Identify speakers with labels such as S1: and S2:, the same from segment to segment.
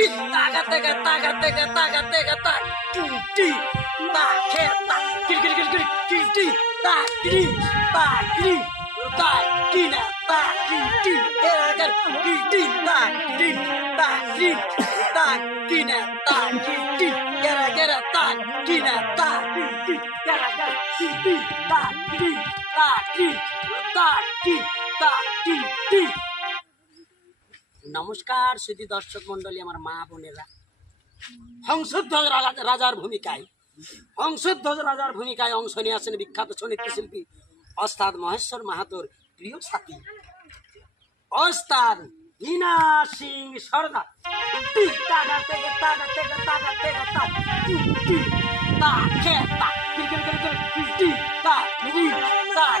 S1: T तागा
S2: तागा तागा तागा तागा तागा ता किटी ता खे ता किल किल किल किल किटी ता किटी ता किटी ता किना ता किटी तेरा कर किटी ता किटी ता किटी ता किना ता किटी तेरा कर ता किना ता किटी तेरा कर किटी ता किटी ता किटी ता किटी ता किटी নমস্কার সুধী দর্শক মন্ডলী আমার মা বোনেরা। হংসধ্বজ রাজা- রাজার ভূমিকায়, হংসধ্বজ রাজার ভূমিকায় অংশ নিয়ে আসেন বিখ্যাত শিল্পী অস্তাদ মহেশ্বর মাহাতোর প্রিয় সাথী। অস্তাদ হিনা সিং সর্দার। তা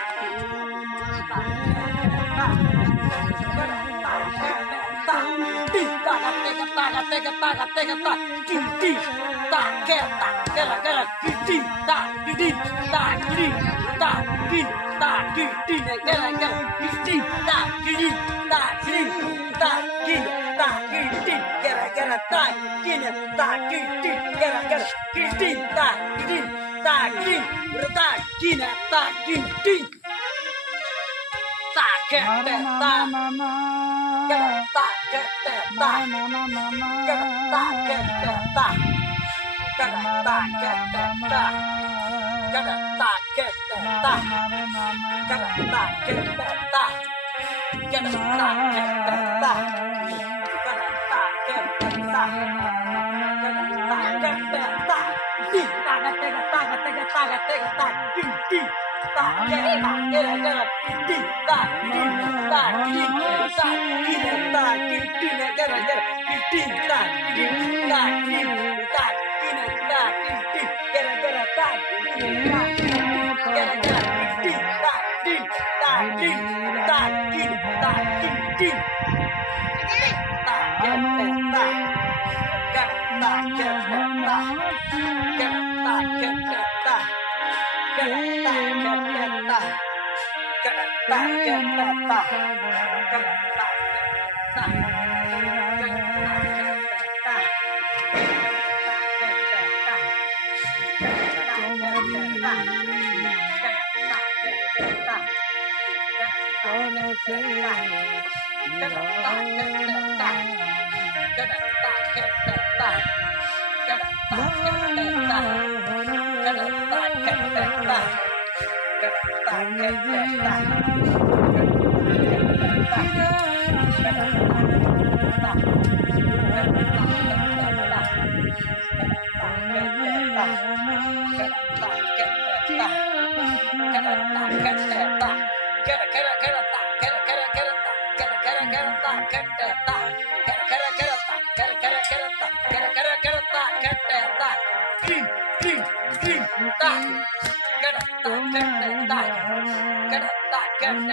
S2: kate tak kel tak kel kel gidi tak gidi tak gidi tak gidi tak gidi kel tak gidi tak gidi tak gidi tak gidi kera kera tak gidi tak gidi tak gidi tak gidi tak gidi tak tak kel
S3: tak 大
S2: 概再大大
S3: 概再大大概再
S2: 大大概再大
S3: 大
S2: 概再大大
S3: 概
S2: 再大大概再大大概再大大概再大
S3: 大概再
S2: 大大概再大大概再大大 Yeah. Bye. Thank
S3: you.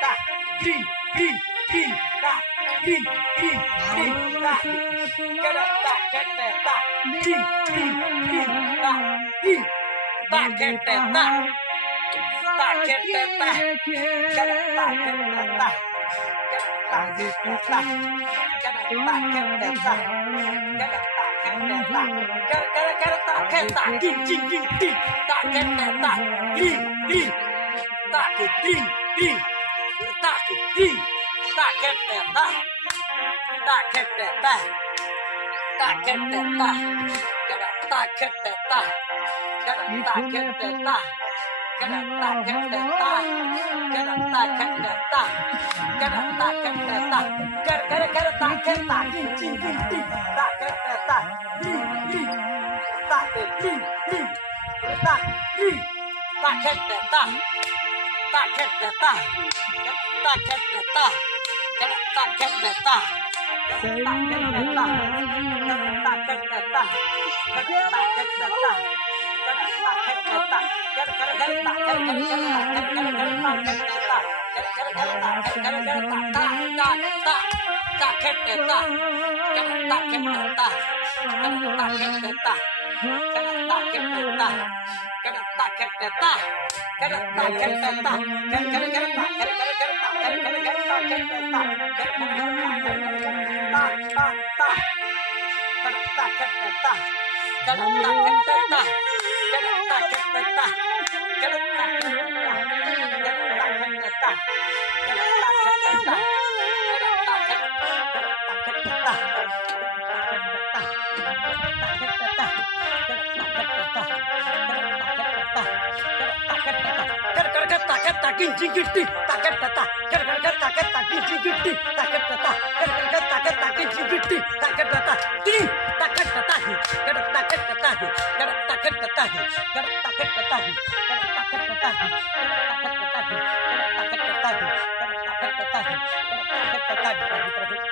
S2: ta ti ti ti ta ti ti ti ta kera ta kete ta ti ti ti ta ti ta kete ta
S3: ta kete ta kera ta kete ta
S2: kera ta kete ta kera ta kete ta kera ta kera kera kera ta keta ti ti ti ti ta keta ta ti ti ta ti ti ti Tak kuti, tak keteta, tak keteta, tak keteta, kena tak keteta, kena tak keteta, kena tak keteta, kena tak keteta, kena tak keteta, ker ker ker tak keteta, kin kin kin kin, tak keteta, kin kin, tak kin kin, tak kin, tak keteta. kaget betah kaget betah kaget betah kaget betah kaget betah kaget betah Kaget betah,
S3: kaget betah, kaget
S2: betah, kaget betah. கடத்தா கெட்டத்தா கடத்தா கெட்டத்தா கடத்தா கடத்தா கடத்தா கடத்தா கடத்தா கெட்டத்தா கடத்தா கடத்தா கடத்தா கடத்தா கடத்தா கெட்டத்தா taketta kinchi kitti taketta ta kerkata taketta kinchi kitti taketta ta kerkata taketta kinchi kitti taketta ta ti taketta ta hi kerkata taketta ta hi kerkata taketta ta hi kerkata taketta ta hi kerkata taketta ta hi kerkata taketta ta hi kerkata taketta ta hi kerkata taketta ta hi kerkata taketta ta hi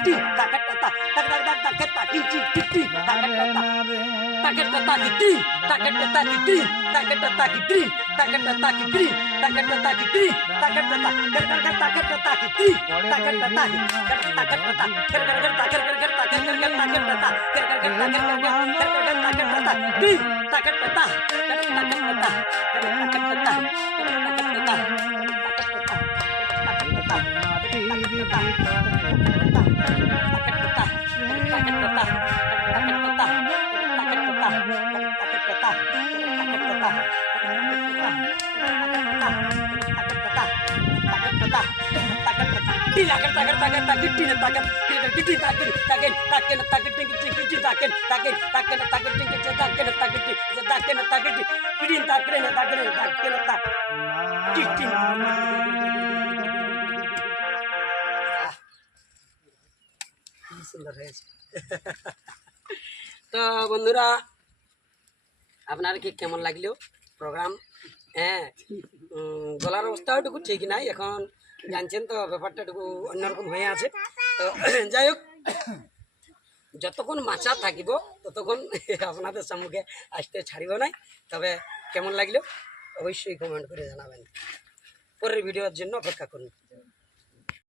S2: টিটি তাকাত tak
S3: Ding ding.
S2: সুন্দর হয়েছে। তো বন্ধুরা, আপনার কি কেমন লাগল প্রোগ্রাম হ্যাঁ গলার অবস্থাওটুকু ঠিক নাই, এখন জানছেন তো ব্যাপারটাটুকু অন্যরকম হয়ে আছে। তো যাই হোক, যতক্ষণ মাচা থাকিব, ততক্ষণ আপনাদের সম্মুখে আসতে ছাড়িব নাই। তবে কেমন লাগল অবশ্যই কমেন্ট করে জানাবেন। পরের ভিডিওর জন্য অপেক্ষা করুন।